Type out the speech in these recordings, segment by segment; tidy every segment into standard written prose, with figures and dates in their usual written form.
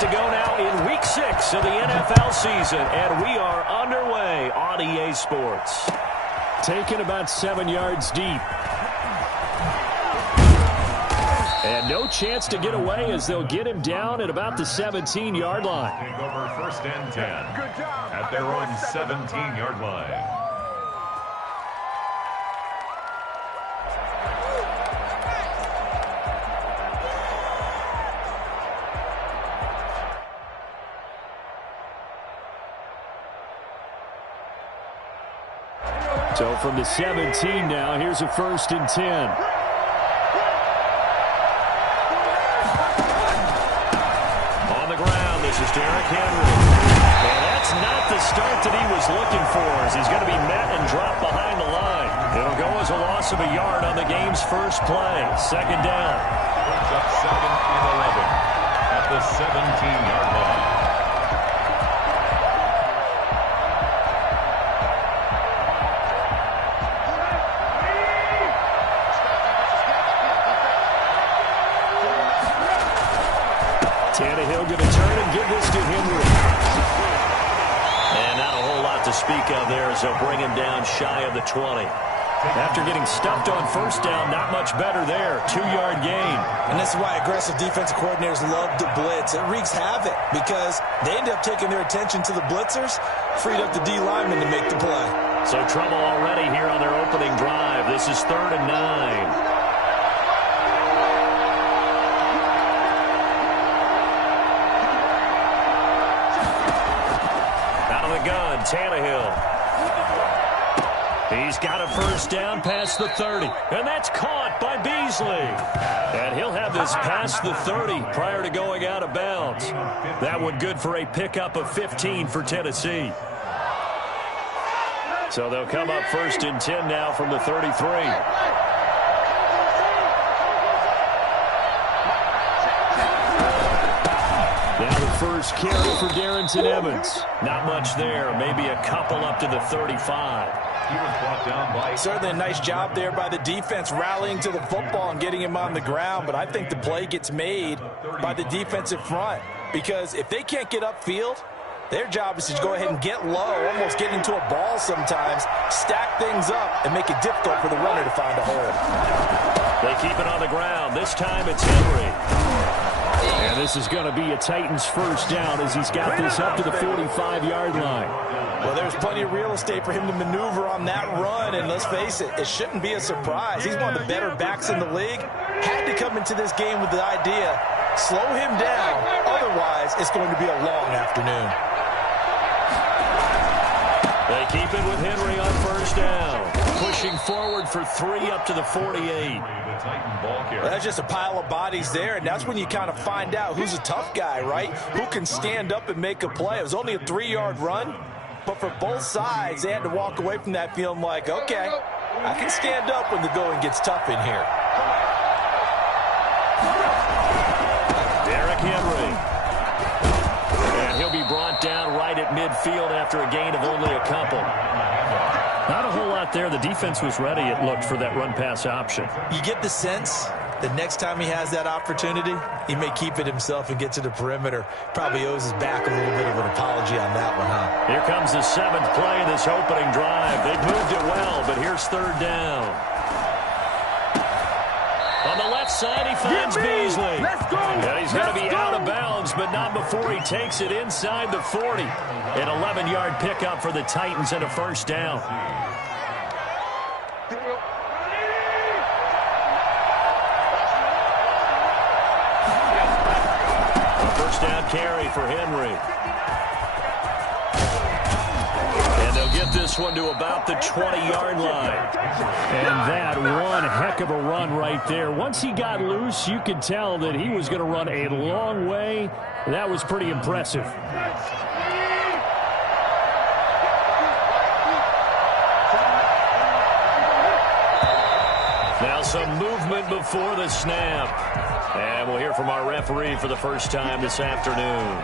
to go now in Week 6 of the NFL season, and we are underway on EA Sports. Taken about 7 yards deep. And no chance to get away as they'll get him down at about the 17-yard line. Take over 1st and 10 at their own 17-yard line. So from the 17 now, here's a 1st and 10. This is Derrick Henry. And that's not the start that he was looking for, as he's going to be met and dropped behind the line. It'll go as a loss of a yard on the game's first play. 2nd down. Brings up 2nd and 11 at the 17-yard line. Tannehill going to turn and give this to Henry. And not a whole lot to speak of there as they'll bring him down shy of the 20. After getting stuffed on 1st down, not much better there. 2-yard gain. And this is why aggressive defensive coordinators love to blitz. It wreaks havoc because they end up taking their attention to the blitzers, freed up the D lineman to make the play. So trouble already here on their opening drive. This is 3rd and 9. Gun, Tannehill. He's got a 1st down past the 30. And that's caught by Beasley. And he'll have this past the 30 prior to going out of bounds. That one good for a pickup of 15 for Tennessee. So they'll come up 1st and 10 now from the 33. Now the first carry for Darrynton Evans. Not much there. Maybe a couple up to the 35. He was brought down by... Certainly a nice job there by the defense rallying to the football and getting him on the ground. But I think the play gets made by the defensive front. Because if they can't get upfield, their job is to go ahead and get low, almost get into a ball sometimes, stack things up, and make it difficult for the runner to find a hole. They keep it on the ground. This time it's Henry. And this is going to be a Titans 1st down as he's got this up to the 45-yard line. Well, there's plenty of real estate for him to maneuver on that run, and let's face it, it shouldn't be a surprise. He's one of the better backs in the league. Had to come into this game with the idea, slow him down, otherwise it's going to be a long afternoon. They keep it with Henry on 1st down. Pushing forward for 3 up to the 48. That's just a pile of bodies there, and that's when you kind of find out who's a tough guy, right? Who can stand up and make a play. It was only a 3-yard run, but for both sides, they had to walk away from that feeling like, okay, I can stand up when the going gets tough in here. Derrick Henry. And he'll be brought down right at midfield after a gain of only a couple. Not a whole lot there. The defense was ready, it looked, for that run-pass option. You get the sense that next time he has that opportunity, he may keep it himself and get to the perimeter. Probably owes his back a little bit of an apology on that one, huh? Here comes the 7th play of this opening drive. They moved it well, but here's 3rd down. On the left side, he finds Beasley. Let's go. And he's going to be out of bounds, but not before he takes it inside the 40. An 11-yard pickup for the Titans and a 1st down. A 1st down carry for Henry. And they'll get this one to about the 20-yard line. And that one heck of a run right there. Once he got loose, you could tell that he was going to run a long way. That was pretty impressive. Now some movement before the snap. And we'll hear from our referee for the first time this afternoon.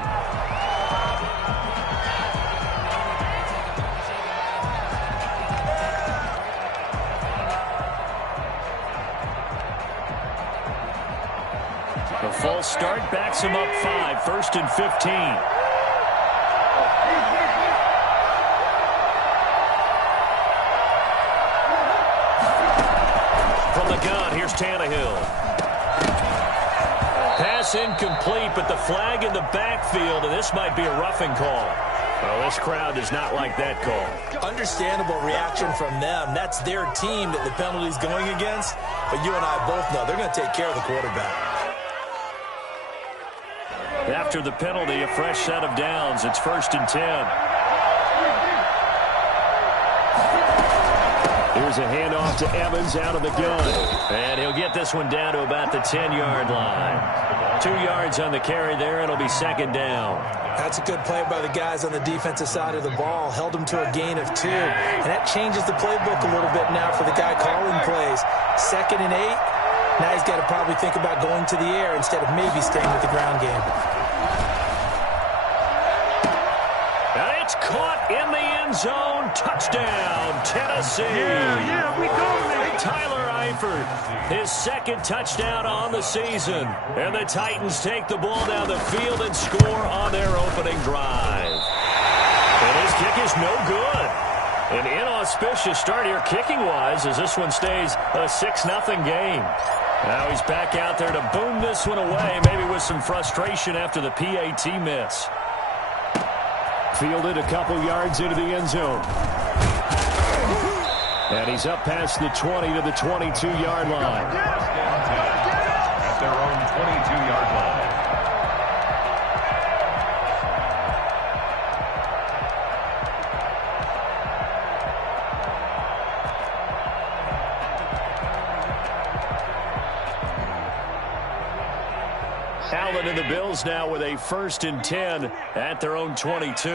false start backs him up 5, 1st and 15. From the gun, here's Tannehill. Pass incomplete, but the flag in the backfield, and this might be a roughing call. Well, this crowd does not like that call. Understandable reaction from them. That's their team that the penalty's going against. But you and I both know they're going to take care of the quarterback. After the penalty, a fresh set of downs. It's 1st and 10. Here's a handoff to Evans out of the gun. And he'll get this one down to about the 10-yard line. 2 yards on the carry there. It'll be 2nd down. That's a good play by the guys on the defensive side of the ball. Held them to a gain of 2. And that changes the playbook a little bit now for the guy calling plays. 2nd and 8. Now he's got to probably think about going to the air instead of maybe staying with the ground game. And it's caught in the end zone. Touchdown, Tennessee. Yeah, we go, man. Tyler Eifert, his 2nd touchdown on the season. And the Titans take the ball down the field and score on their opening drive. And his kick is no good. An inauspicious start here kicking-wise as this one stays a 6-0 game. Now he's back out there to boom this one away, maybe with some frustration after the PAT miss. Fielded a couple yards into the end zone. And he's up past the 20 to the 22-yard line. At their own 22-yard line. Allen and the Bills now with a 1st and 10 at their own 22.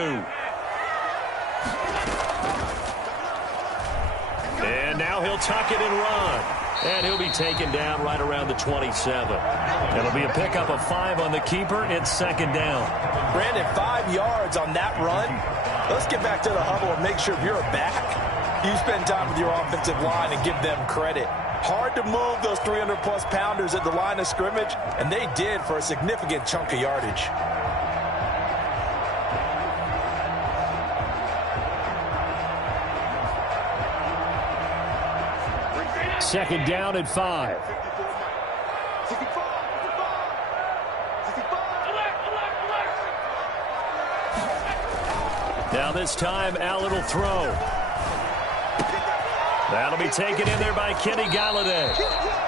And now he'll tuck it and run. And he'll be taken down right around the 27. It'll be a pickup of 5 on the keeper. It's 2nd down. Brandon, 5 yards on that run. Let's get back to the huddle and make sure if you're a back, you spend time with your offensive line and give them credit. Hard to move those 300-plus pounders at the line of scrimmage, and they did for a significant chunk of yardage. Second down at 5. Now this time, Allen will throw. That'll be taken in there by Kenny Galladay.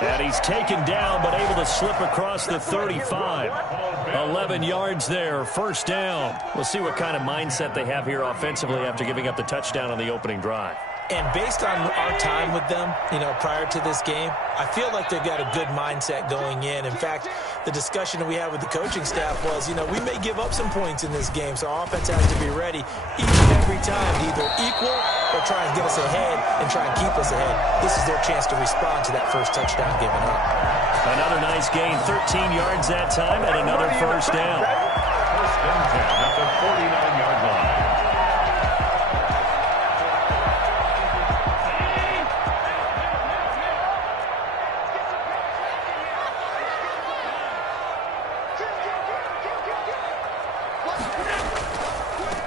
And he's taken down, but able to slip across the 35. 11 yards there, 1st down. We'll see what kind of mindset they have here offensively after giving up the touchdown on the opening drive. And based on our time with them, prior to this game, I feel like they've got a good mindset going in. In fact, the discussion that we had with the coaching staff was, we may give up some points in this game, so our offense has to be ready each and every time to either equal or try and get us ahead and try and keep us ahead. This is their chance to respond to that first touchdown given up. Another nice gain, 13 yards that time, and another 1st down. 1st and 10 at the 49-yard line.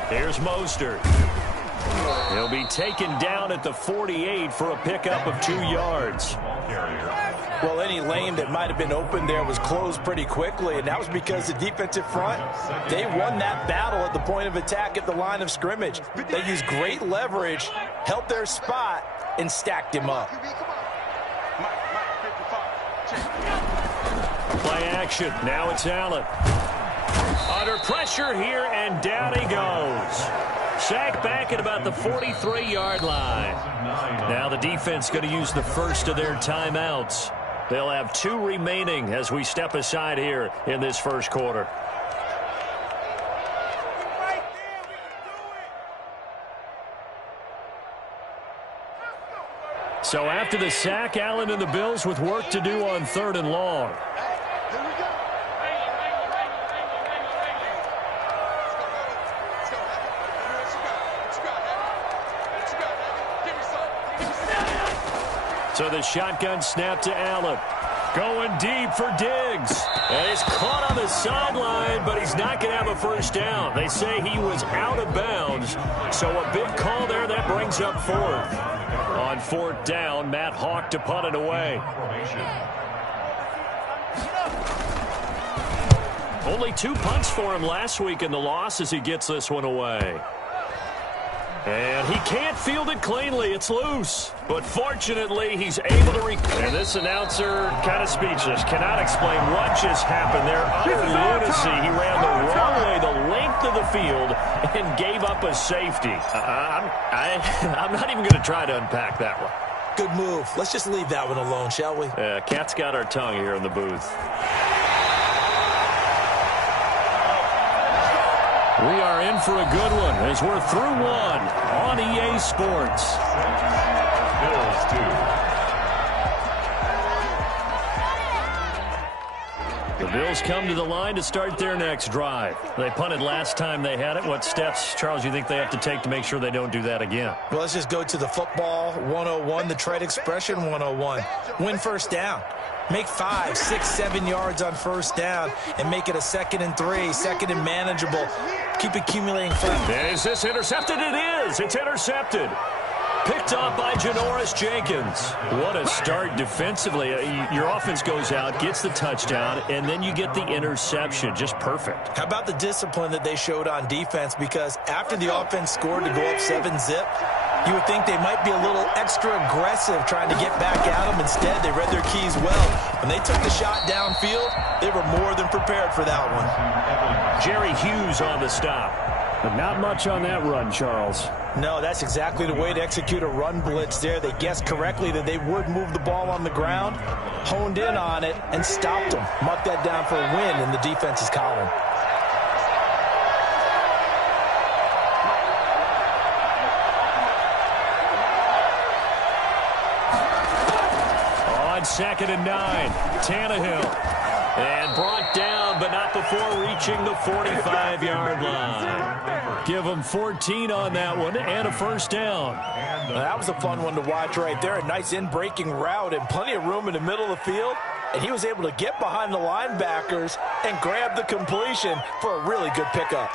Here's Mostert. He'll be taken down at the 48 for a pickup of 2 yards. Well, any lane that might have been open there was closed pretty quickly, and that was because the defensive front, they won that battle at the point of attack at the line of scrimmage. They used great leverage, held their spot, and stacked him up. Play action. Now it's Allen. Under pressure here, and down he goes. Sacked back at about the 43-yard line. Now the defense going to use the first of their timeouts. They'll have 2 remaining as we step aside here in this first quarter. So after the sack, Allen and the Bills with work to do on 3rd and long. So the shotgun snap to Allen. Going deep for Diggs. And he's caught on the sideline, but he's not going to have a first down. They say he was out of bounds. So a big call there that brings up fourth. On fourth down, Matt Hawk to punt it away. Only 2 punts for him last week in the loss as he gets this one away. And he can't field it cleanly. It's loose. But fortunately, he's able to and this announcer kind of speechless. Cannot explain what just happened there. Utter lunacy. He ran the wrong way, the length of the field, and gave up a safety. I'm not even going to try to unpack that one. Good move. Let's just leave that one alone, shall we? Cat's got our tongue here in the booth. We are in for a good one as we're through one on EA Sports. Bills 2. The Bills come to the line to start their next drive. They punted last time they had it. What steps, Charles, you think they have to take to make sure they don't do that again? Well, let's just go to the football 101, the trade expression 101. Win first down. Make 5, 6, 7 yards on first down and make it a 2nd and 3, 2nd and manageable. Keep accumulating first. Is this intercepted? It is. It's intercepted. Picked off by Janoris Jenkins. What a start defensively. Your offense goes out, gets the touchdown, and then you get the interception. Just perfect. How about the discipline that they showed on defense? Because after the offense scored to go up 7-zip, you would think they might be a little extra aggressive trying to get back at them. Instead, they read their keys well. When they took the shot downfield, they were more than prepared for that one. Jerry Hughes on the stop. But not much on that run, Charles. No, that's exactly the way to execute a run blitz there. They guessed correctly that they would move the ball on the ground, honed in on it, and stopped them. Marked that down for a win in the defense's column. On 2nd and 9, Tannehill. And brought down, but not before reaching the 45-yard line. Give them 14 on that one and a first down. Now, that was a fun one to watch right there. A nice in-breaking route and plenty of room in the middle of the field. And he was able to get behind the linebackers and grab the completion for a really good pickup.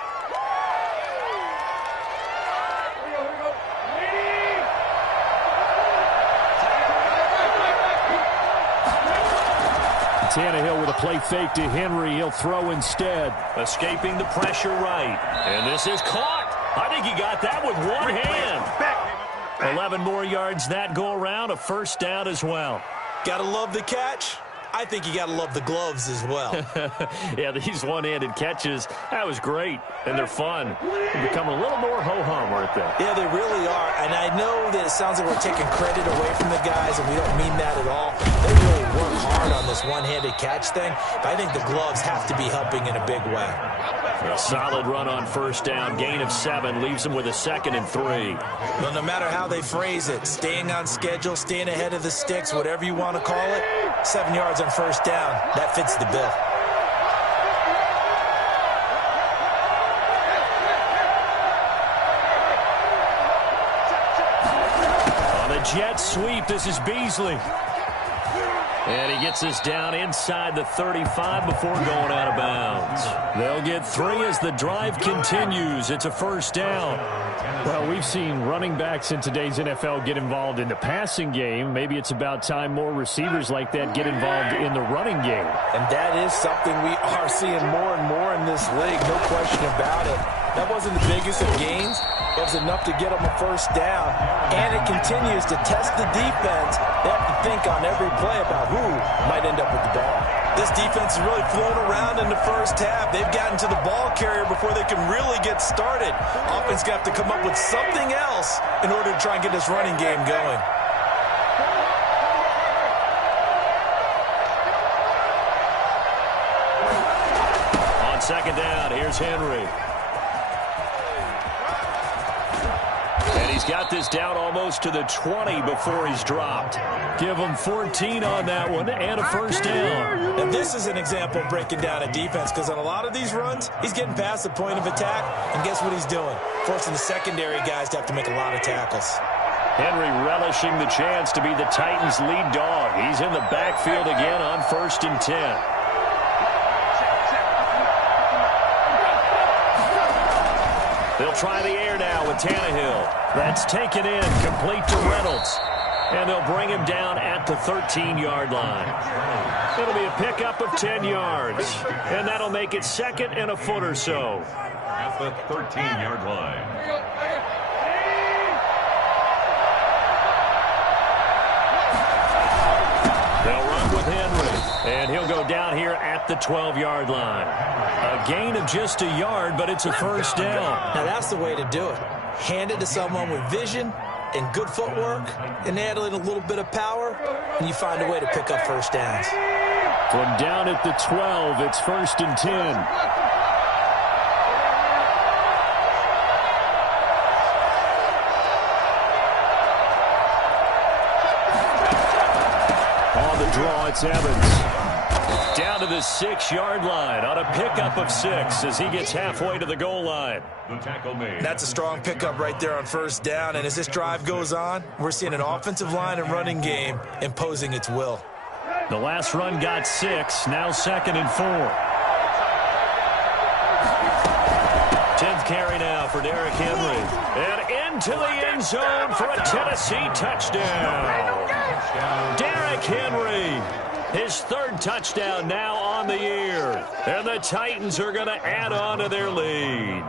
Tannehill with a play fake to Henry. He'll throw instead. Escaping the pressure right. And this is caught. I think he got that with one hand. 11 more yards that go around. A first down as well. Gotta love the catch. I think you gotta love the gloves as well. Yeah, these one-handed catches, that was great. And they're fun. They're becoming a little more ho-hum, aren't they? Yeah, they really are. And I know that it sounds like we're taking credit away from the guys, and we don't mean that at all. They really work hard on this one-handed catch thing. But I think the gloves have to be helping in a big way. A solid run on first down. Gain of 7 leaves them with a 2nd and 3. Well, no matter how they phrase it, staying on schedule, staying ahead of the sticks, whatever you want to call it, 7 yards on first down, that fits the bill. On the jet sweep, this is Beasley. And he gets this down inside the 35 before going out of bounds. They'll get 3 as the drive continues. It's a first down. Well, we've seen running backs in today's NFL get involved in the passing game. Maybe it's about time more receivers like that get involved in the running game. And that is something we are seeing more and more in this league, no question about it. That wasn't the biggest of gains. It was enough to get them a first down. And it continues to test the defense. They have to think on every play about who might end up with the ball. This defense is really flown around in the first half. They've gotten to the ball carrier before they can really get started. Offense got to come up with something else in order to try and get this running game going. On 2nd down, here's Henry. He's got this down almost to the 20 before he's dropped. Give him 14 on that one and a first down. And this is an example of breaking down a defense, because on a lot of these runs, he's getting past the point of attack, and guess what he's doing? Forcing the secondary guys to have to make a lot of tackles. Henry relishing the chance to be the Titans' lead dog. He's in the backfield again on 1st and 10. They'll try the air now with Tannehill. That's taken in, complete to Reynolds. And they'll bring him down at the 13-yard line. It'll be a pickup of 10 yards. And that'll make it 2nd and a foot or so. At the 13-yard line. They'll run with Henry, and he'll go down here at the 12-yard line. A gain of just a yard, but it's a first down. Now, that's the way to do it. Hand it to someone with vision and good footwork, and add in a little bit of power, and you find a way to pick up first downs. From down at the 12, it's 1st and 10. On the draw, it's Evans. Down to the 6-yard line on a pickup of 6 as he gets halfway to the goal line. The tackle made. That's a strong pickup right there on first down, and as this drive goes on, we're seeing an offensive line and running game imposing its will. The last run got 6, now 2nd and 4. 10th carry now for Derrick Henry. And into the end zone for a Tennessee touchdown. Derrick Henry, his 3rd touchdown now on the year. And the Titans are going to add on to their lead.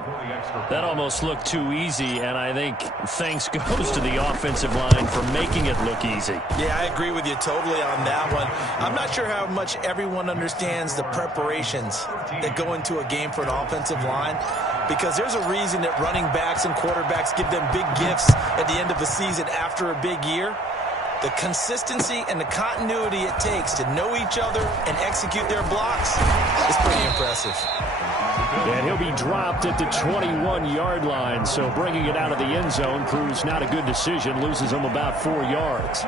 That almost looked too easy, and I think thanks goes to the offensive line for making it look easy. Yeah, I agree with you totally on that one. I'm not sure how much everyone understands the preparations that go into a game for an offensive line, because there's a reason that running backs and quarterbacks give them big gifts at the end of the season after a big year. The consistency and the continuity it takes to know each other and execute their blocks is pretty impressive. And he'll be dropped at the 21-yard line, so bringing it out of the end zone proves not a good decision, loses him about 4 yards.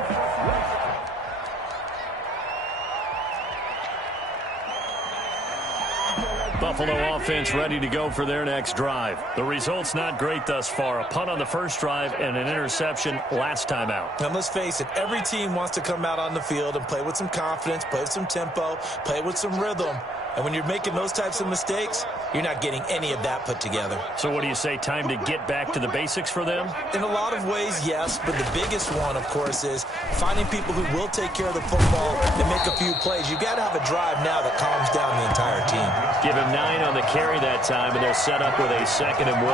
Buffalo offense ready to go for their next drive. The result's not great thus far. A punt on the first drive and an interception last time out. And let's face it, every team wants to come out on the field and play with some confidence, play with some tempo, play with some rhythm. And when you're making those types of mistakes, you're not getting any of that put together. So what do you say, time to get back to the basics for them? In a lot of ways, yes, but the biggest one, of course, is finding people who will take care of the football and make a few plays. You've got to have a drive now that calms down the entire team. Give him 9 on the carry that time, and they'll set up with a 2nd and 1.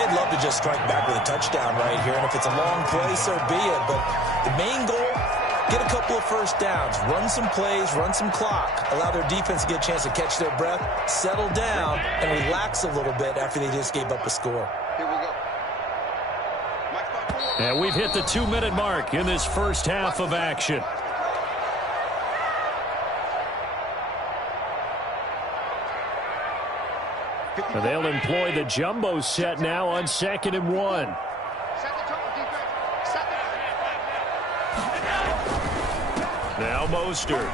They'd love to just strike back with a touchdown right here, and if it's a long play, so be it. But the main goal, get a couple of first downs, run some plays, run some clock, allow their defense to get a chance to catch their breath, settle down, and relax a little bit after they just gave up a score. Here we go. And we've hit the 2-minute mark in this first half of action. And they'll employ the jumbo set now on 2nd and 1. Now Mostert.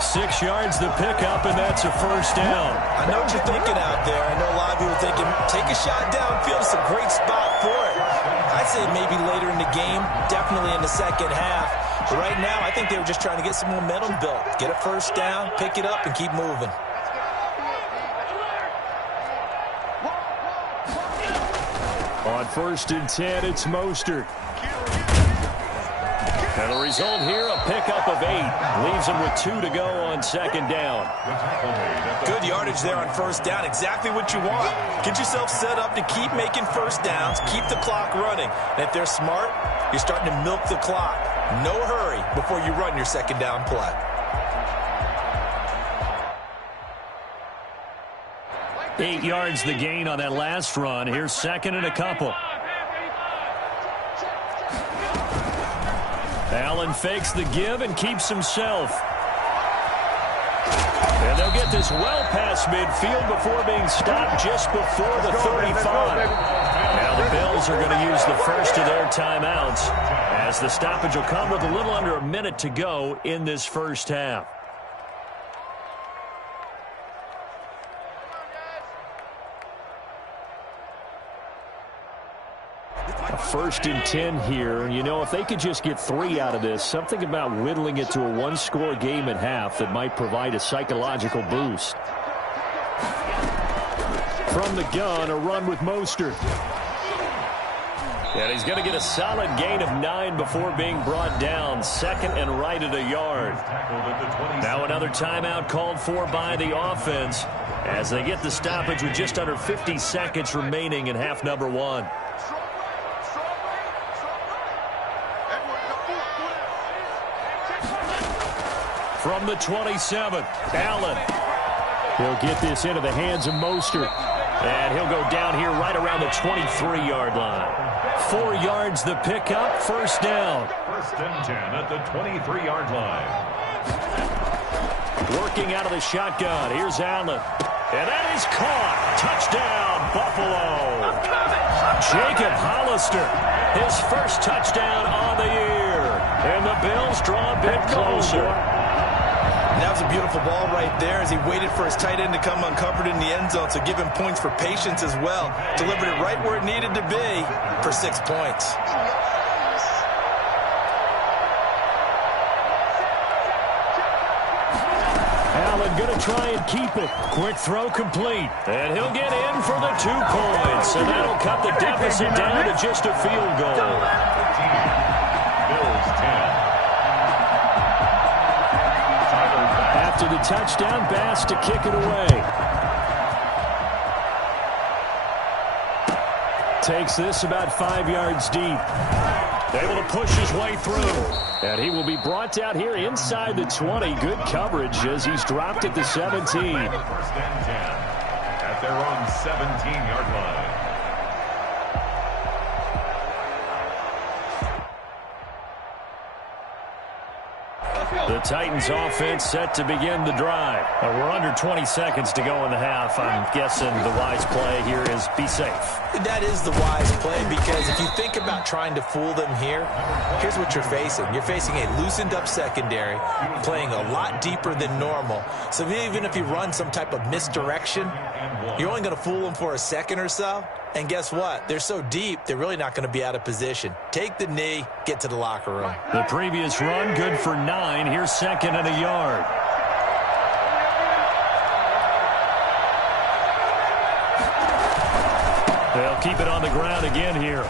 6 yards the pickup, and that's a first down. I know what you're thinking out there. I know a lot of people are thinking, take a shot downfield. It's a great spot for it. I'd say maybe later in the game, definitely in the second half. But right now, I think they were just trying to get some momentum built. Get a first down, pick it up, and keep moving. On 1st and 10, it's Mostert. And the result here, a pickup of 8. Leaves him with 2 to go on 2nd down. Good yardage there on first down. Exactly what you want. Get yourself set up to keep making first downs, keep the clock running. And if they're smart, you're starting to milk the clock. No hurry before you run your 2nd down play. Eight yards the gain on that last run. Here's 2nd and a couple. Allen fakes the give and keeps himself. And they'll get this well past midfield before being stopped just before the 35. Now the Bills are going to use the first of their timeouts, as the stoppage will come with a little under a minute to go in this first half. 1st and 10 here. You know, if they could just get 3 out of this, something about whittling it to a one-score game at half that might provide a psychological boost. From the gun, a run with Mostert. And he's going to get a solid gain of 9 before being brought down. 2nd and right at a yard. Now another timeout called for by the offense as they get the stoppage with just under 50 seconds remaining in half number 1. From the 27, Allen. He'll get this into the hands of Mostert. And he'll go down here right around the 23-yard line. 4 yards the pickup, 1st down. 1st and 10 at the 23-yard line. Working out of the shotgun. Here's Allen. And that is caught. Touchdown, Buffalo. Jacob Hollister, his first touchdown on the year. And the Bills draw a bit closer. And that was a beautiful ball right there as he waited for his tight end to come uncovered in the end zone. So give him points for patience as well. Delivered it right where it needed to be for 6 points. Allen going to try and keep it. Quick throw complete. And he'll get in for the 2 points. And that'll cut the deficit down to just a field goal. Bills 10. After the touchdown, Bass to kick it away. Takes this about 5 yards deep. Able to push his way through. And he will be brought down here inside the 20. Good coverage as he's dropped at the 17. 1st and 10 at their own 17-yard line. The Titans offense set to begin the drive. We're under 20 seconds to go in the half. I'm guessing the wise play here is be safe. That is the wise play because if you think about trying to fool them here, here's what you're facing. You're facing a loosened up secondary, playing a lot deeper than normal. So even if you run some type of misdirection, you're only going to fool them for a second or so. And guess what? They're so deep, they're really not going to be out of position. Take the knee, get to the locker room. The previous run, good for 9. Here's 2nd and a yard. They'll keep it on the ground again here.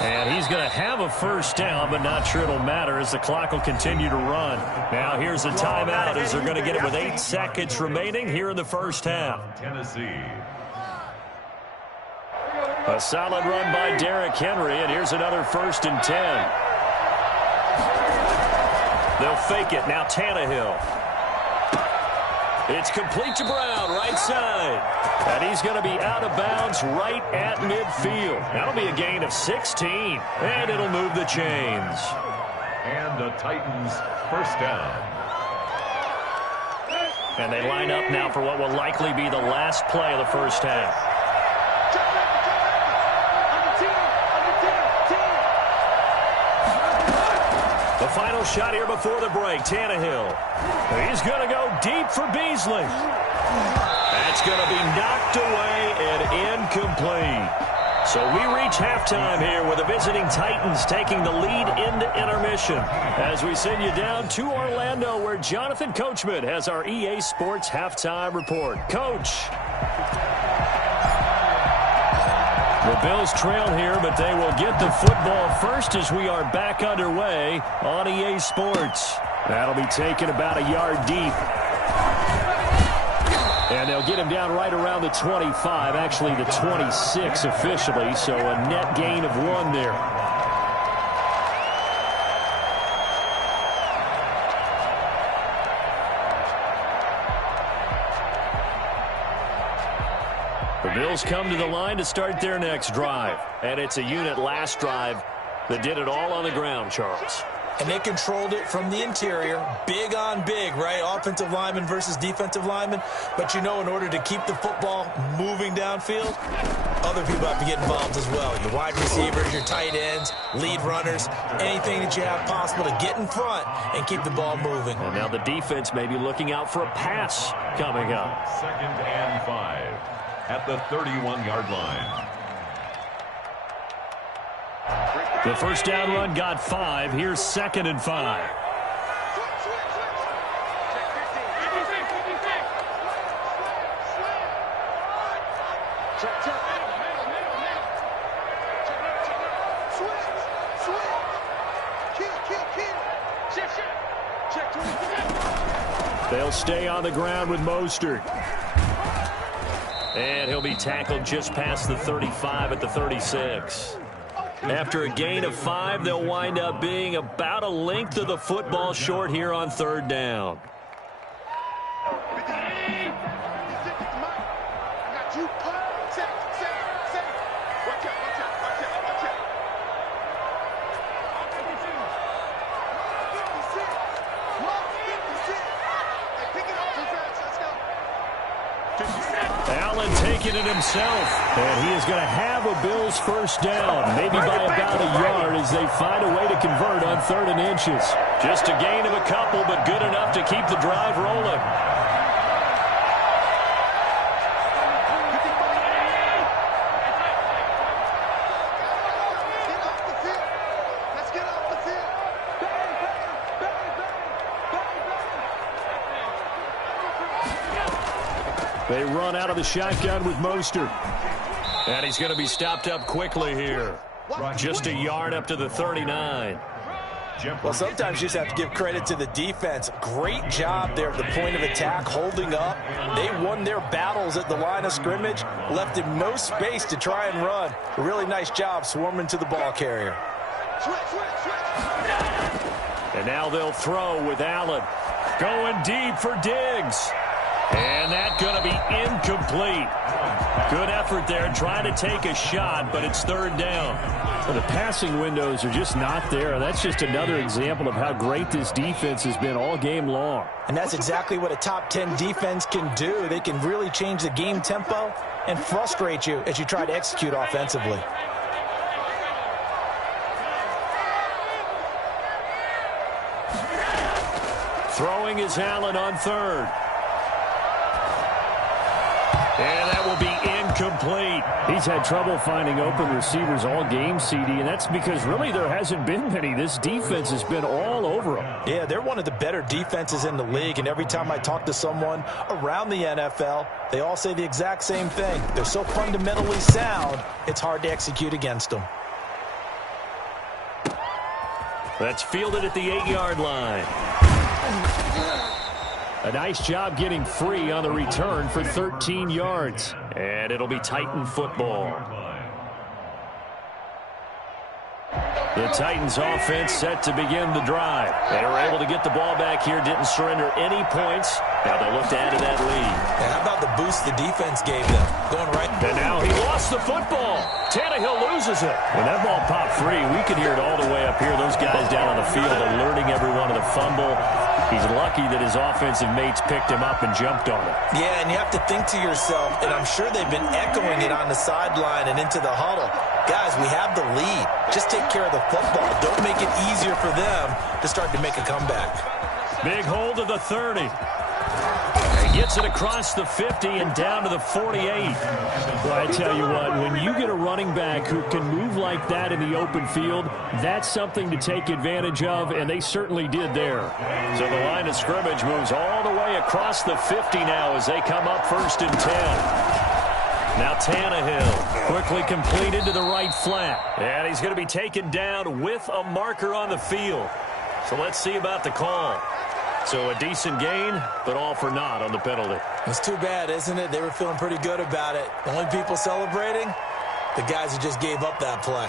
And he's going to have a 1st down, but not sure it'll matter as the clock will continue to run. Now here's a timeout as they're going to get it with 8 seconds remaining here in the 1st half. Tennessee. A solid run by Derrick Henry, and here's another 1st and 10. They'll fake it. Now Tannehill. It's complete to Brown, right side. And he's going to be out of bounds right at midfield. That'll be a gain of 16, and it'll move the chains. And the Titans 1st down. And they line up now for what will likely be the last play of the 1st half. The final shot here before the break, Tannehill. He's going to go deep for Beasley. That's going to be knocked away and incomplete. So we reach halftime here with the visiting Titans taking the lead into intermission as we send you down to Orlando where Jonathan Coachman has our EA Sports Halftime Report. Coach. The Bills trail here, but they will get the football first as we are back underway on EA Sports. That'll be taken about a yard deep. And they'll get him down right around the 25, actually the 26 officially, so a net gain of 1 there. The Bills come to the line to start their next drive. And it's a unit last drive that did it all on the ground, Charles. And they controlled it from the interior. Big on big, right? Offensive lineman versus defensive lineman. But, you know, in order to keep the football moving downfield, other people have to get involved as well. Your wide receivers, your tight ends, lead runners, anything that you have possible to get in front and keep the ball moving. And now the defense may be looking out for a pass coming up. 2nd and 5 at the 31-yard line. The first down run got 5. Here's 2nd and 5. They'll stay on the ground with Mostert. And he'll be tackled just past the 35 at the 36. After a gain of 5, they'll wind up being about a length of the football short here on 3rd down. Allen taking it himself, and he is going to have a Bills first down, maybe by about a yard as they find a way to convert on 3rd and inches. Just a gain of a couple, but good enough to keep the drive rolling. They run out of the shotgun with Mostert. And he's going to be stopped up quickly here. Just a yard up to the 39. Well, sometimes you just have to give credit to the defense. Great job there at the point of attack, holding up. They won their battles at the line of scrimmage, left him no space to try and run. A really nice job swarming to the ball carrier. And now they'll throw with Allen. Going deep for Diggs. And that's going to be incomplete. Good effort there trying to take a shot, but it's 3rd down. Well, the passing windows are just not there. That's just another example of how great this defense has been all game long. And that's exactly what a top 10 defense can do. They can really change the game tempo and frustrate you as you try to execute offensively. Throwing is Allen on 3rd. And that will be incomplete. He's had trouble finding open receivers all game, CD, and that's because really there hasn't been many. This defense has been all over them. Yeah, they're one of the better defenses in the league, and every time I talk to someone around the NFL, they all say the exact same thing. They're so fundamentally sound, it's hard to execute against them. That's fielded at the 8-yard line. A nice job getting free on the return for 13 yards. And it'll be Titan football. The Titans offense set to begin the drive. They were able to get the ball back here, didn't surrender any points. Now they'll look to add to that lead. And how about the boost the defense gave them? Going right. And now he lost the football. Tannehill loses it. When that ball popped free, we could hear it all the way up here. Those guys down on the field alerting everyone of the fumble. He's lucky that his offensive mates picked him up and jumped on it. Yeah, and you have to think to yourself, and I'm sure they've been echoing it on the sideline and into the huddle. Guys, we have the lead. Just take care of the football. Don't make it easier for them to start to make a comeback. Big hold of the 30. He gets it across the 50 and down to the 48. Well, I tell you what, when you get a running back who can move like that in the open field, that's something to take advantage of, and they certainly did there. So the line of scrimmage moves all the way across the 50 now as they come up 1st and 10. Now Tannehill quickly completed to the right flat. And he's going to be taken down with a marker on the field. So let's see about the call. So a decent gain, but all for naught on the penalty. It's too bad, isn't it? They were feeling pretty good about it. The only people celebrating, the guys who just gave up that play.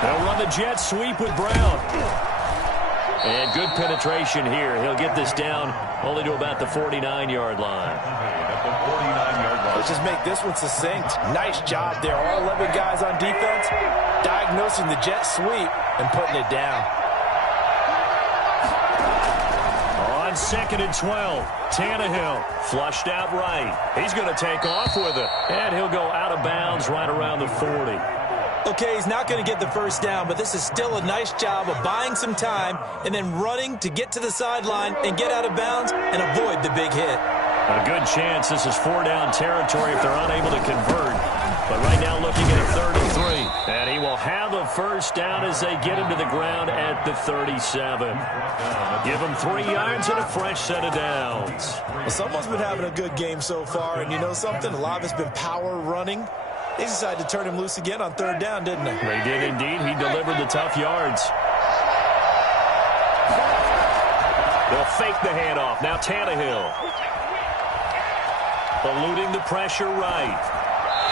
They'll run the jet sweep with Brown. And good penetration here. He'll get this down only to about the 49-yard line. At the 49-yard line. Let's just make this one succinct. Nice job there. All 11 guys on defense diagnosing the jet sweep and putting it down. On 2nd and 12, Tannehill flushed out right. He's going to take off with it. And he'll go out of bounds right around the 40. Okay, he's not going to get the first down, but this is still a nice job of buying some time and then running to get to the sideline and get out of bounds and avoid the big hit. A good chance this is 4-down territory if they're unable to convert. But right now looking at a 3rd and 3. And he will have a first down as they get him to the ground at the 37. Give him 3 yards and a fresh set of downs. Well, someone's been having a good game so far, and you know something? A lot of it's been power running. They decided to turn him loose again on 3rd down, didn't they? They did indeed. He delivered the tough yards. They'll fake the handoff. Now Tannehill. Eluding the pressure right.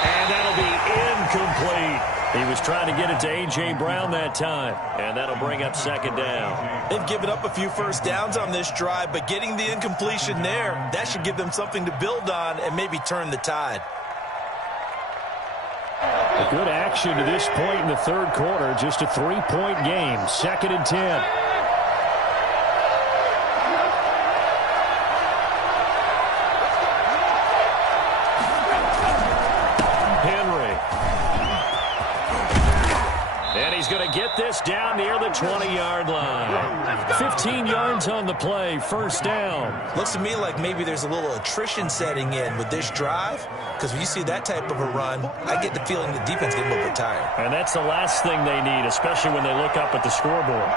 And that'll be incomplete. He was trying to get it to A.J. Brown that time. And that'll bring up 2nd down. They've given up a few first downs on this drive, but getting the incompletion there, that should give them something to build on and maybe turn the tide. A good action to this point in the 3rd quarter. Just a 3-point game. 2nd and 10. Going to get this down near the 20-yard line. 15 yards on the play, 1st down. Looks to me like maybe there's a little attrition setting in with this drive, because when you see that type of a run, I get the feeling the defense getting a little bit tired. And that's the last thing they need, especially when they look up at the scoreboard.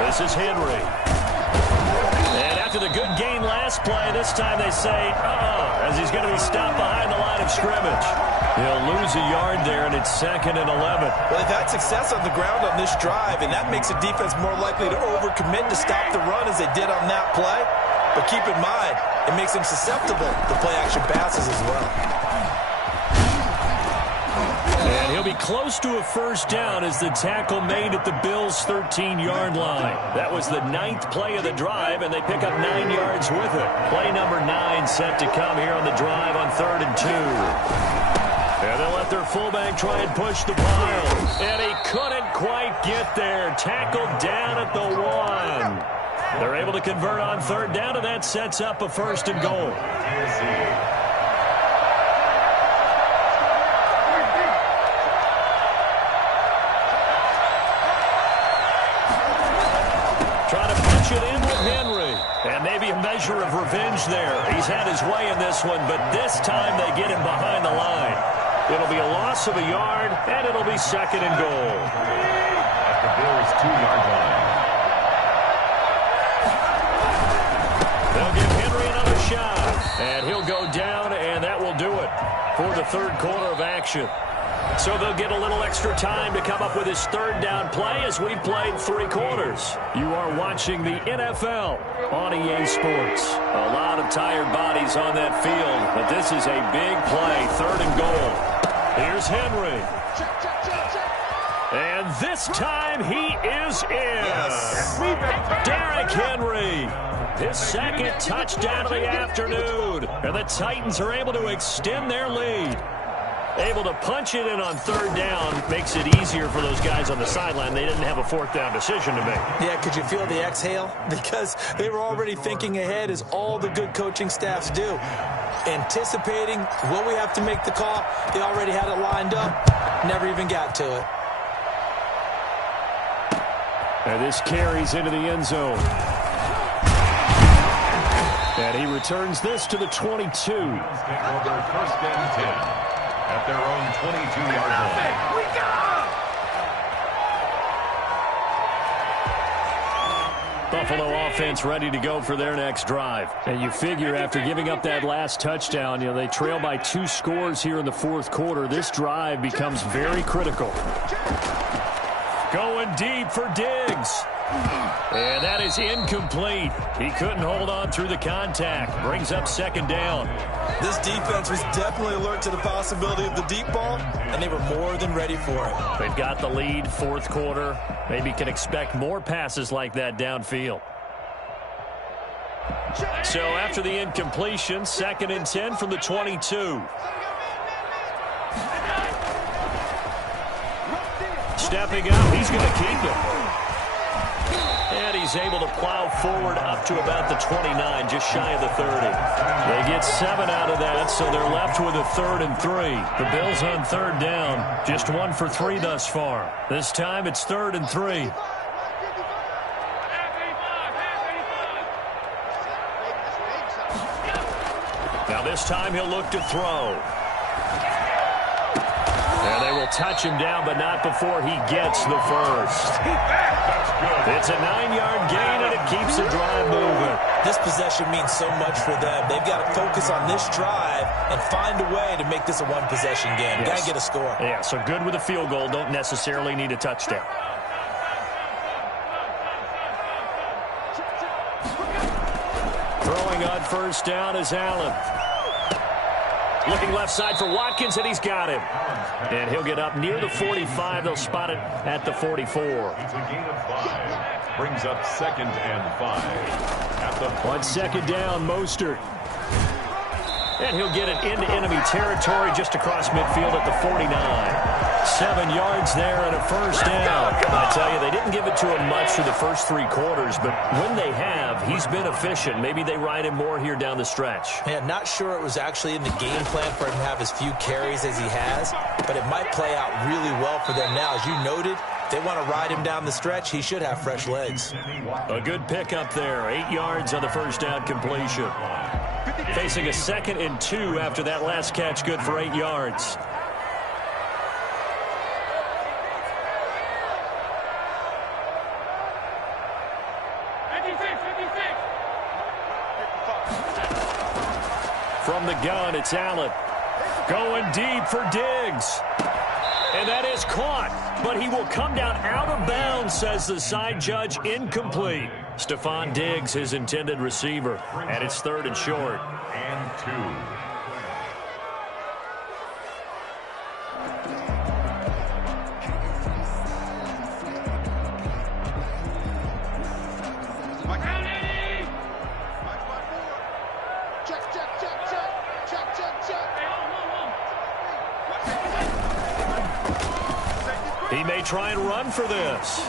This is Henry. And after the good gain last play, this time they say, as he's going to be stopped behind the line of scrimmage. He'll lose a yard there, and it's 2nd and 11. Well, they've had success on the ground on this drive, and that makes the defense more likely to overcommit to stop the run as they did on that play. But keep in mind, it makes them susceptible to play-action passes as well. And he'll be close to a first down as the tackle made at the Bills' 13-yard line. That was the 9th play of the drive, and they pick up 9 yards with it. Play number 9 set to come here on the drive on 3rd and 2. And they'll let their fullback try and push the pile. And he couldn't quite get there. Tackled down at the 1. They're able to convert on 3rd down, and that sets up a 1st and goal. Trying to punch it in with Henry. And maybe a measure of revenge there. He's had his way in this one, but this time they get him behind the line. It'll be a loss of a yard, and it'll be 2nd and goal. At the Bills' 2-yard line. They'll give Henry another shot, and he'll go down, and that will do it for the 3rd quarter of action. So they'll get a little extra time to come up with his 3rd down play as we've played 3 quarters. You are watching the NFL on EA Sports. A lot of tired bodies on that field, but this is a big play, 3rd and goal. Here's Henry. And this time he is in. Yes. Derrick Henry. His 2nd touchdown of the afternoon. And the Titans are able to extend their lead. Able to punch it in on 3rd down makes it easier for those guys on the sideline. They didn't have a 4th down decision to make. Yeah, could you feel the exhale? Because they were already thinking ahead, as all the good coaching staffs do. Anticipating, will we have to make the call? They already had it lined up. Never even got to it. And this carries into the end zone. And he returns this to the 22. Take over 1st and 10. At their own 22-yard line. We go! Buffalo offense ready to go for their next drive. And you figure after giving up that last touchdown, they trail by 2 scores here in the 4th quarter. This drive becomes very critical. Going deep for Diggs. And that is incomplete. He couldn't hold on through the contact. Brings up 2nd down. This defense was definitely alert to the possibility of the deep ball, and they were more than ready for it. They've got the lead, 4th quarter. Maybe can expect more passes like that downfield. So after the incompletion, 2nd and 10 from the 22. Stepping up, he's going to keep it. And he's able to plow forward up to about the 29, just shy of the 30. They get 7 out of that, so they're left with a 3rd and 3. The Bills on 3rd down, just 1 for 3 thus far. This time it's 3rd and 3. Now this time he'll look to throw. And they will touch him down, but not before he gets the first. It's a 9-yard gain, and it keeps the drive moving. This possession means so much for them. They've got to focus on this drive and find a way to make this a one-possession game. Yes. Got to get a score. Yeah, so good with a field goal. Don't necessarily need a touchdown. Throwing on 1st down is Allen. Looking left side for Watkins, and he's got him. And he'll get up near the 45. They'll spot it at the 44. It's a gain of 5. Brings up 2nd and 5. At the On 2nd down, Mostert. And he'll get it into enemy territory just across midfield at the 49. 7 yards there and a 1st down. I tell you, they didn't give it to him much for the first 3 quarters, but when they have, he's been efficient. Maybe they ride him more here down the stretch. Man, not sure it was actually in the game plan for him to have as few carries as he has, but it might play out really well for them now. As you noted, if they want to ride him down the stretch, he should have fresh legs. A good pickup there. 8 yards on the 1st down completion. Facing a 2nd and 2 after that last catch, good for 8 yards. From the gun, it's Allen. Going deep for Diggs. And that is caught, but he will come down out of bounds, says the side judge. Incomplete. Stephon Diggs, his intended receiver. And it's 3rd and short. And 2. He may try and run for this.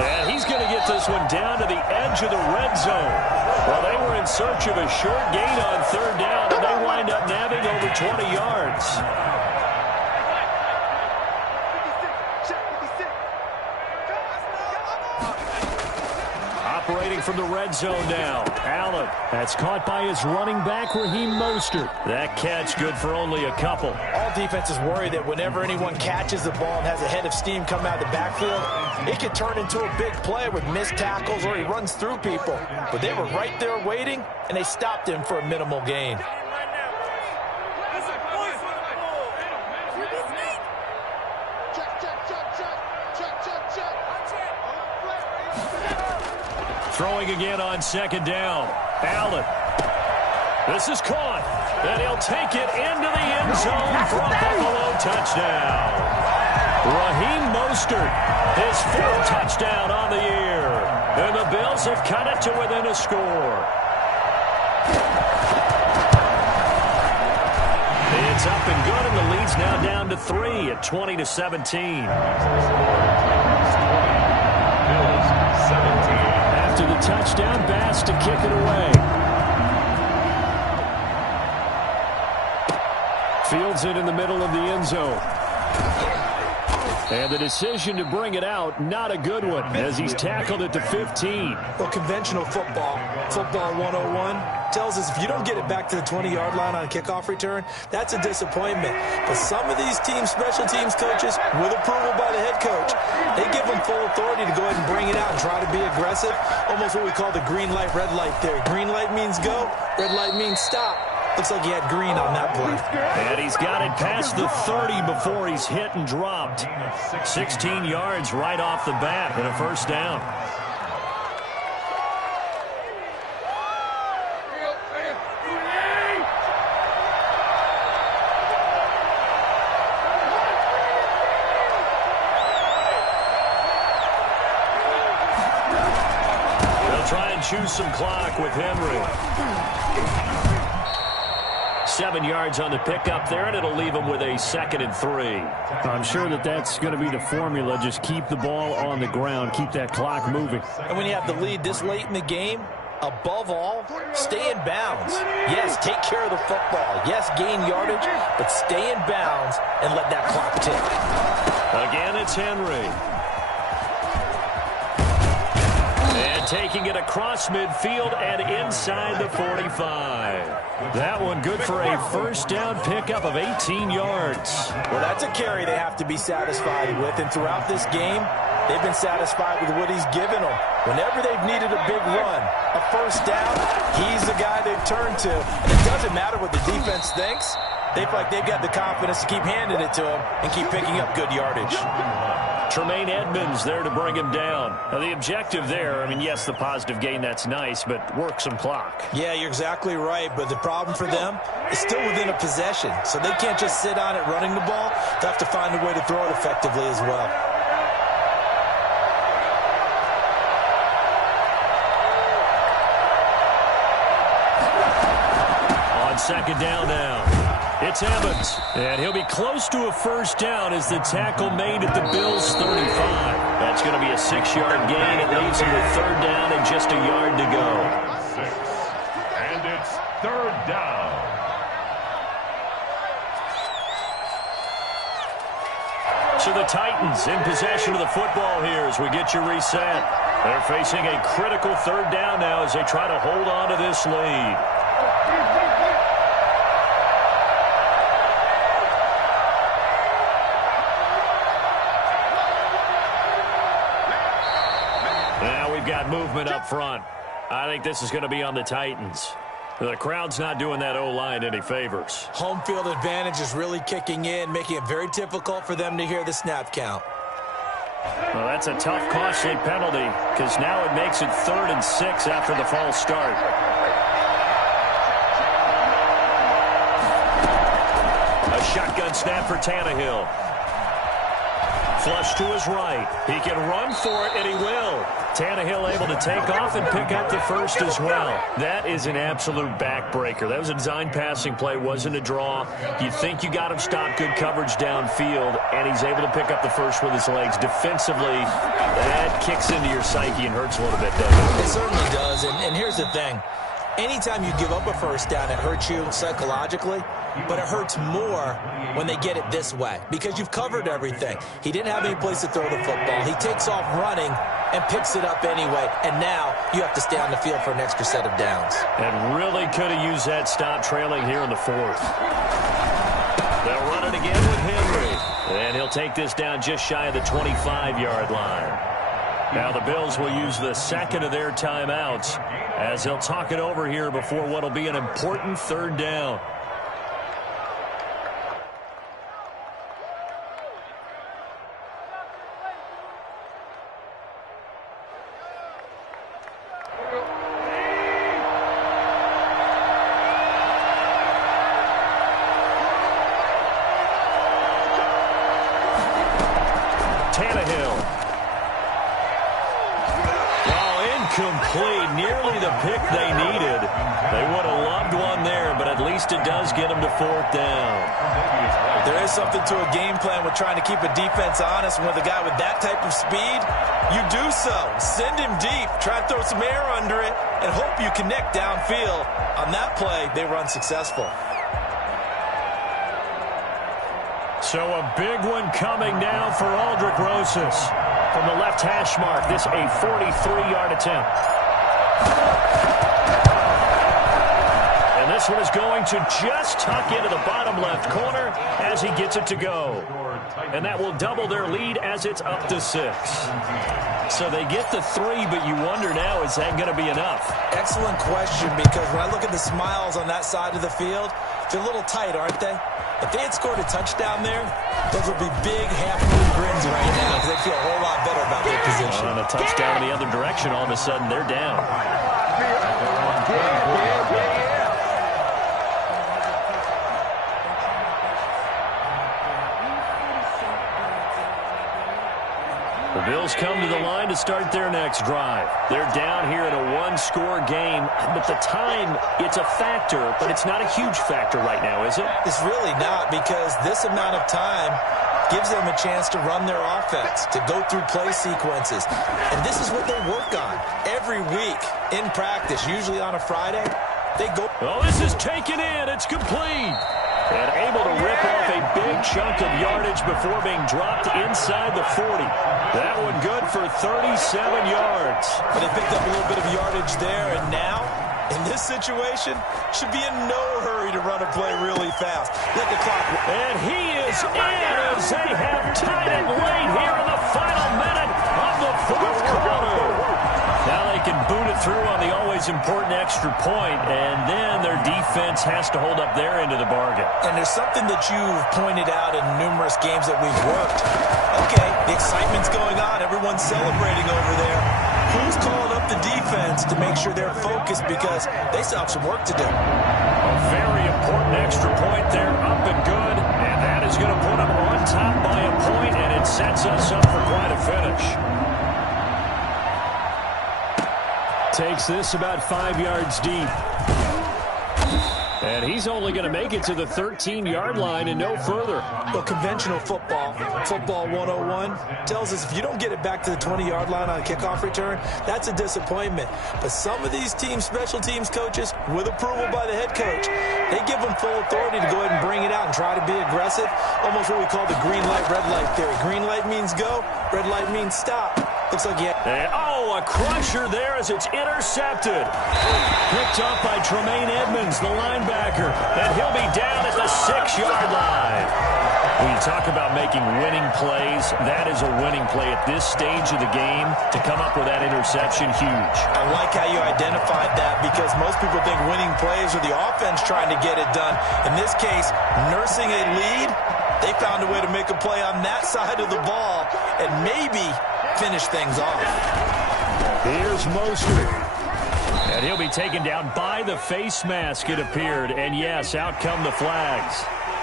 And he's going to get this one down to the edge of the red zone. Well, they were in search of a short gain on 3rd down, and they wind up nabbing over 20 yards. Operating from the red zone now. Allen. That's caught by his running back, Raheem Mostert. That catch good for only a couple. All defenses worry that whenever anyone catches the ball and has a head of steam come out of the backfield, it could turn into a big play with missed tackles or he runs through people. But they were right there waiting, and they stopped him for a minimal gain. Throwing again on 2nd down. Allen. This is caught. And he'll take it into the end zone for a Buffalo touchdown. Raheem Mostert, his 4th touchdown on the year. And the Bills have cut it to within a score. It's up and good, and the lead's now down to 3 at 20-17. Bills 17. After the touchdown, Bass to kick it away. Fields it in the middle of the end zone. And the decision to bring it out, not a good one, as he's tackled at the 15. Well, conventional football 101, tells us if you don't get it back to the 20-yard line on a kickoff return, that's a disappointment. But some of these special teams coaches, with approval by the head coach, they give them full authority to go ahead and bring it out and try to be aggressive, almost what we call the green light, red light theory. Green light means go, red light means stop. Looks like he had green on that play. And he's got it past the 30 before he's hit and dropped. 16 yards right off the bat and a 1st down. They'll try and choose some clock with Henry. 7 yards on the pickup there, and it'll leave them with a 2nd and 3. I'm sure that's going to be the formula. Just keep the ball on the ground, keep that clock moving. And when you have the lead this late in the game, above all, stay in bounds. Yes, take care of the football. Yes, gain yardage, but stay in bounds and let that clock tick. Again, it's Henry. And taking it across midfield and inside the 45. That one good for a first down pickup of 18 yards. Well, that's a carry they have to be satisfied with, and throughout this game, they've been satisfied with what he's given them. Whenever they've needed a big run, a first down, he's the guy they've turned to. And it doesn't matter what the defense thinks. They feel like they've got the confidence to keep handing it to him and keep picking up good yardage. Tremaine Edmonds there to bring him down. Now, the objective there, I mean, yes, the positive gain, that's nice, but work some clock. Yeah, you're exactly right, but the problem for them is still within a possession. So they can't just sit on it running the ball. They have to find a way to throw it effectively as well. On 2nd down now. It's Evans, and he'll be close to a first down as the tackle made at the Bills' 35. That's going to be a 6-yard gain. It leaves him with 3rd down and just a yard to go. 6. And it's 3rd down. So the Titans in possession of the football here as we get you reset. They're facing a critical 3rd down now as they try to hold on to this lead. Got movement up front. I think this is going to be on the Titans. The crowd's not doing that O-line any favors. Home field advantage is really kicking in, making it very difficult for them to hear the snap count. Well, that's a tough, costly penalty because now it makes it 3rd and 6 after the false start. A shotgun snap for Tannehill. Flush to his right. He can run for it, and he will. Tannehill able to take off and pick up the first as well. That is an absolute backbreaker. That was a design passing play, wasn't a draw. You think you got him stopped, good coverage downfield, and he's able to pick up the first with his legs. Defensively, that kicks into your psyche and hurts a little bit, doesn't it? It certainly does, and here's the thing. Anytime you give up a first down, it hurts you psychologically, but it hurts more when they get it this way because you've covered everything. He didn't have any place to throw the football. He takes off running and picks it up anyway, and now you have to stay on the field for an extra set of downs. And really could have used that stop trailing here in the 4th. They'll run it again with Henry, and he'll take this down just shy of the 25-yard line. Now the Bills will use the 2nd of their timeouts as they'll talk it over here before what will be an important 3rd down. Tannehill. Incomplete, nearly the pick they needed. They would have loved one there, but at least it does get them to 4th down. There is something to a game plan with trying to keep a defense honest. With a guy with that type of speed, you do so. Send him deep, try and throw some air under it, and hope you connect downfield. On that play, they run successful. So a big one coming now for Aldrick Rosas. From the left hash mark, this a 43-yard attempt. And this one is going to just tuck into the bottom left corner as he gets it to go. And that will double their lead as it's up to 6. So they get the 3, but you wonder now, is that going to be enough? Excellent question, because when I look at the smiles on that side of the field, they're a little tight, aren't they? If they had scored a touchdown there, those would be big half-moon grins right now because they feel a whole lot better about their position. On a touchdown in the other direction, all of a sudden they're down. The Bills Bills come to the line to start their next drive. They're down here in a one-score game, but the time, it's a factor, but it's not a huge factor right now, is it? It's really not, because this amount of time gives them a chance to run their offense, to go through play sequences. And this is what they work on every week in practice, usually on a Friday. They go. Oh, this is taken in. It's complete. And able to rip off a big chunk of yardage before being dropped inside the 40. That one good for 37 yards. But they picked up a little bit of yardage there, and now, in this situation, should be in no hurry to run a play really fast. Let the clock. And he is in as they have tied it late here in the final minute of the fourth quarter. Now they can boot it through on the always important extra point, and then their defense has to hold up their end of the bargain. And there's something that you've pointed out in numerous games that we've worked. Okay, the excitement's going on. Everyone's celebrating over there. Who's calling up the defense to make sure they're focused, because they still have some work to do? A very important extra point there, up and good, and that is going to put them on top by a point, and it sets us up for quite a finish. Takes this about 5 yards deep. And he's only going to make it to the 13-yard line and no further. Well, conventional football 101, tells us if you don't get it back to the 20-yard line on a kickoff return, that's a disappointment. But some of these teams, special teams coaches, with approval by the head coach, they give them full authority to go ahead and bring it out and try to be aggressive. Almost what we call the green light, red light theory. Green light means go, red light means stop. Looks like a crusher there as it's intercepted. Picked up by Tremaine Edmonds, the linebacker, and he'll be down at the 6-yard line. When you talk about making winning plays, that is a winning play at this stage of the game. To come up with that interception, huge. I like how you identified that, because most people think winning plays are the offense trying to get it done. In this case, nursing a lead, they found a way to make a play on that side of the ball and maybe finish things off. Here's Mostert. And he'll be taken down by the face mask, it appeared. And yes, out come the flags.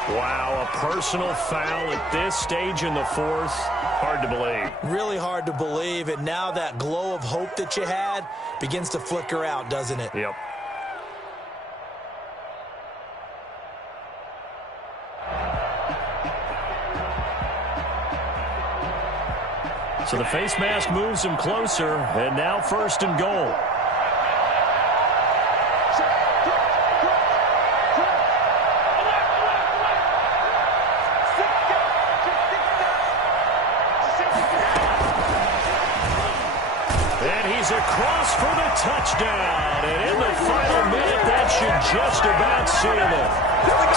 Wow, a personal foul at this stage in the fourth. Hard to believe. Really hard to believe. And now that glow of hope that you had begins to flicker out, doesn't it? Yep. So the face mask moves him closer, and now 1st and goal. And he's across for the touchdown. And in the final minute, that should just about seal it.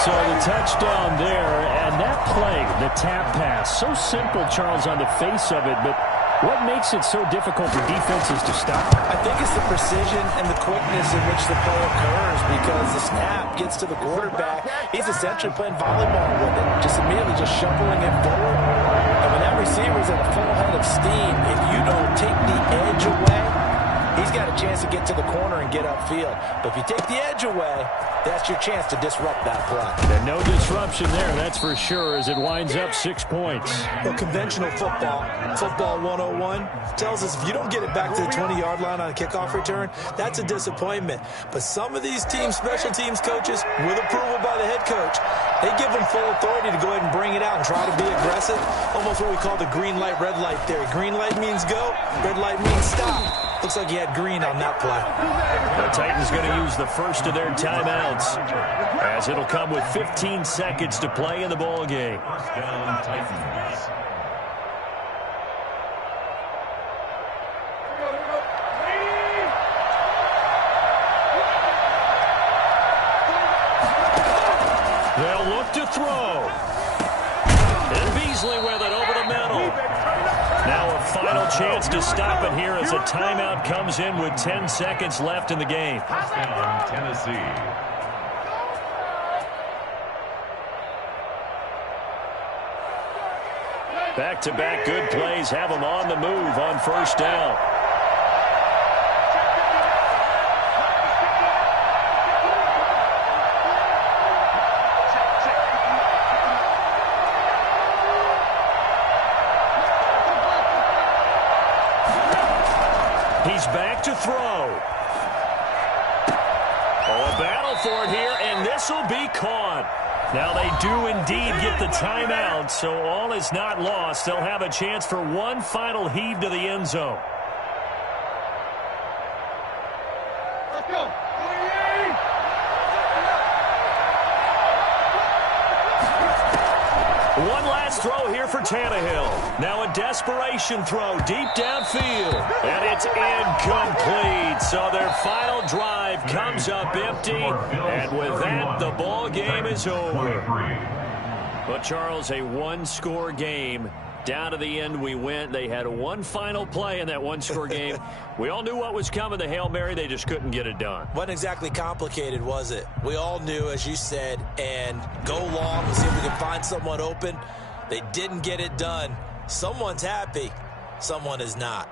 So the touchdown there, and that play, the tap pass, so simple, Charles, on the face of it, but what makes it so difficult for defenses to stop? I think it's the precision and the quickness in which the play occurs, because the snap gets to the quarterback. He's essentially playing volleyball with it, just immediately just shuffling it forward. And when that receiver's at a full head of steam, if you don't take the edge away, he's got a chance to get to the corner and get upfield. But if you take the edge away, that's your chance to disrupt that play. And no disruption there, that's for sure, as it winds up 6 points. Well, conventional football 101, tells us if you don't get it back to the 20-yard line on a kickoff return, that's a disappointment. But some of these teams, special teams coaches, with approval by the head coach, they give them full authority to go ahead and bring it out and try to be aggressive. Almost what we call the green light, red light theory. Green light means go, red light means stop. Looks like he had green on that play. The Titans going to use the first of their timeouts, as it'll come with 15 seconds to play in the ball game. They'll look to throw. And Beasley with it over the middle. Now a final chance to stop it here as a timeout comes in with 10 seconds left in the game. Tennessee. Back-to-back good plays have them on the move on 1st down. throw. Oh, a battle for it here, and this will be caught. Now they do indeed get the timeout, so all is not lost. They'll have a chance for one final heave to the end zone. Let's go. One last throw here for Tannehill. Now a desperation throw deep downfield. And it's incomplete. So their final drive comes up empty. And with that, the ball game is over. But, Charles, a one-score game. Down to the end we went. They had one final play in that one-score game. We all knew what was coming, the Hail Mary. They just couldn't get it done. Wasn't exactly complicated, was it? We all knew, as you said, and go long and see if we can find someone open. They didn't get it done. Someone's happy. Someone is not.